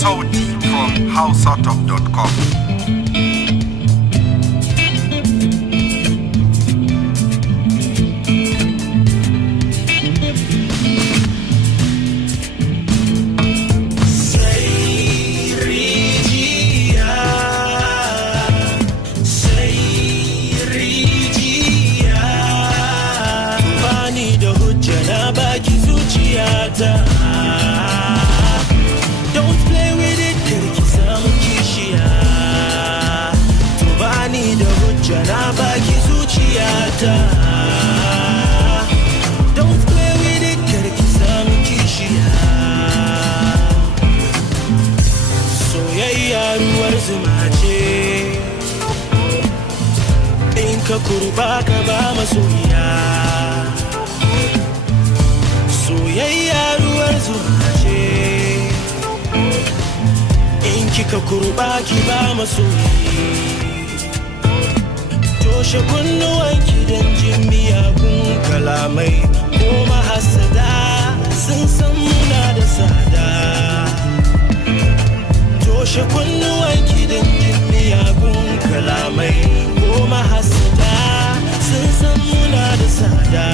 Sauti from houseoutop.com. Don't play with it, karki samu kishiya. To bani da hujja na baki zuciyata. Don't play with it, karki samu kishiya. Soyayya ruwar zuma ce, in ka kurba ka ba masoyiya. Soyayya ruwar zuma ce, in kika kurba ki ba masoyi. Toshe kunnuwanki don jin miyagun kalamai ko mahasada sun san muna da tsada. Toshe kunnuwanki don jin miyagun kalamai ko mahasada sun san muna da tsada.